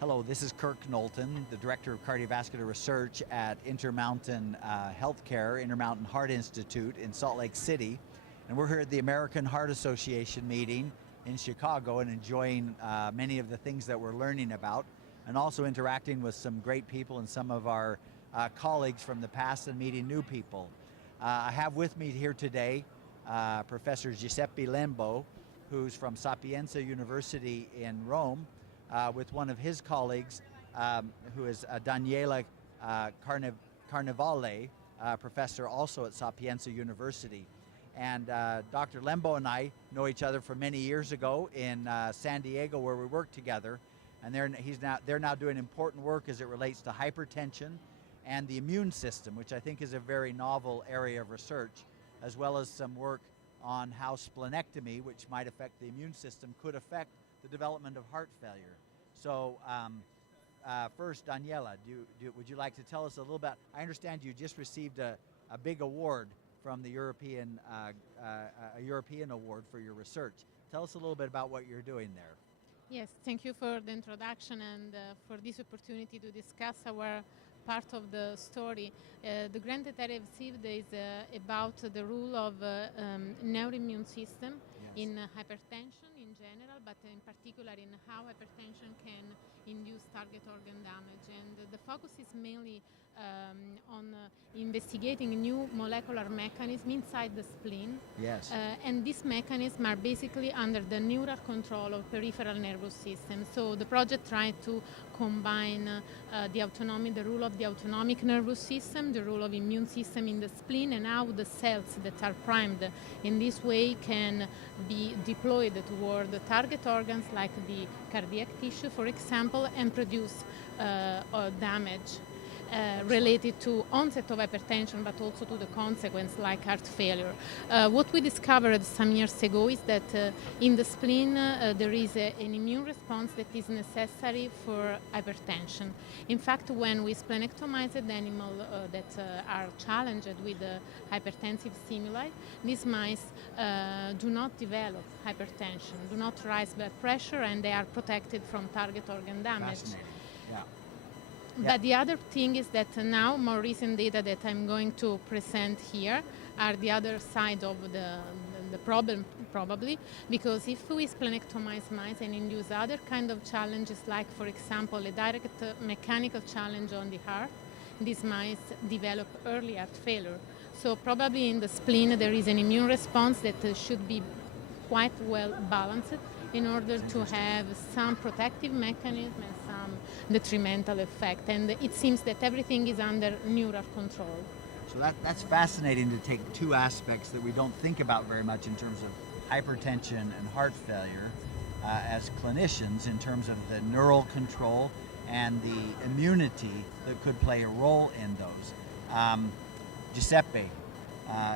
Hello, this is Kirk Knowlton, the Director of Cardiovascular Research at Intermountain Healthcare, Intermountain Heart Institute in Salt Lake City. And we're here at the American Heart Association meeting in Chicago and enjoying many of the things that we're learning about, and also interacting with some great people and some of our colleagues from the past and meeting new people. I have with me here today Professor Giuseppe Lembo, who's from Sapienza University in Rome, with one of his colleagues, who is Daniela Carnevale, professor also at Sapienza University. And Dr. Lembo and I know each other from many years ago in San Diego, where we worked together. And they're now doing important work as it relates to hypertension and the immune system, which I think is a very novel area of research, as well as some work on how splenectomy, which might affect the immune system, could affect the development of heart failure. So first, Daniela, would you like to tell us a little bit? I understand you just received a big award from the European award for your research. Tell us a little bit about what you're doing there. Yes, thank you for the introduction and for this opportunity to discuss our part of the story. The grant that I received is about the role of neuroimmune system in hypertension in general, but in particular in how hypertension can induce target organ damage. And the focus is mainly on investigating new molecular mechanisms inside the spleen. Yes. And these mechanisms are basically under the neural control of peripheral nervous system. So the project tried to combine the role of the autonomic nervous system, the role of immune system in the spleen, and how the cells that are primed in this way can be deployed toward the target organs like the cardiac tissue, for example, and produce damage related to onset of hypertension, but also to the consequence like heart failure. What we discovered some years ago is that in the spleen there is an immune response that is necessary for hypertension. In fact, when we splenectomized animals that are challenged with hypertensive stimuli, these mice do not develop hypertension, do not rise blood pressure, and they are protected from target organ damage. Fascinating. Yeah. But the other thing is that now more recent data that I'm going to present here are the other side of the problem, probably, because if we splenectomize mice and induce other kind of challenges, like for example a direct mechanical challenge on the heart, these mice develop early heart failure. So probably in the spleen there is an immune response that should be quite well balanced in order to have some protective mechanism and some detrimental effect. And it seems that everything is under neural control. So that's fascinating to take two aspects that we don't think about very much in terms of hypertension and heart failure as clinicians, in terms of the neural control and the immunity that could play a role in those. Giuseppe,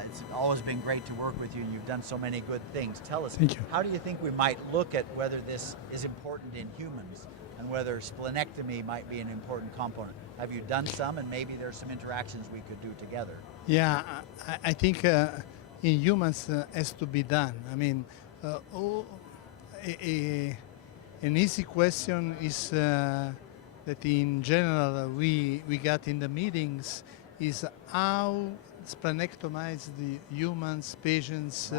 it's always been great to work with you, and you've done so many good things. Tell us, how do you think we might look at whether this is important in humans and whether splenectomy might be an important component? Have you done some, and maybe there's some interactions we could do together? Yeah, I think in humans has to be done. I mean, an easy question is that in general we got in the meetings is how splenectomized the humans, patients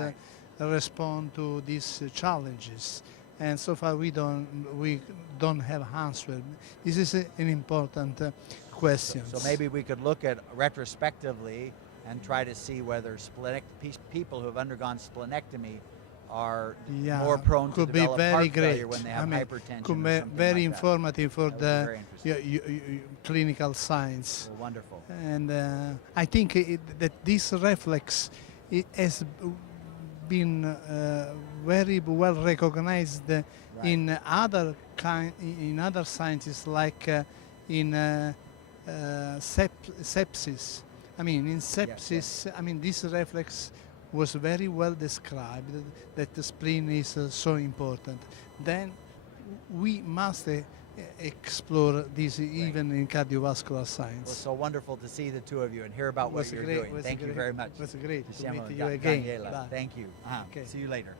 respond to these challenges. And so far we don't have answer. This is an important question. So maybe we could look at retrospectively and try to see whether people who have undergone splenectomy are more prone to develop heart failure when they have hypertension. Could be very informative for the clinical science. Well, wonderful. And I think that this reflex has been very well recognized in other sciences, like in sepsis. I mean, in sepsis, I mean, this reflex was very well described, that the spleen is so important. Then we must explore this even in cardiovascular science. Well, so wonderful to see the two of you and hear about what you're doing. Thank you very much. It was great to meet you Daniela. again. Thank you. Okay. See you later.